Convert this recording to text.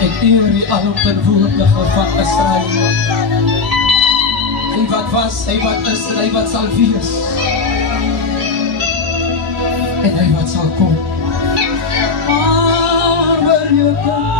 Ik eer u alomtegenwoordige van Israël. Hij wat was, hij wat is en hij wat zal wees. En hij wat zal komen. Maar wil je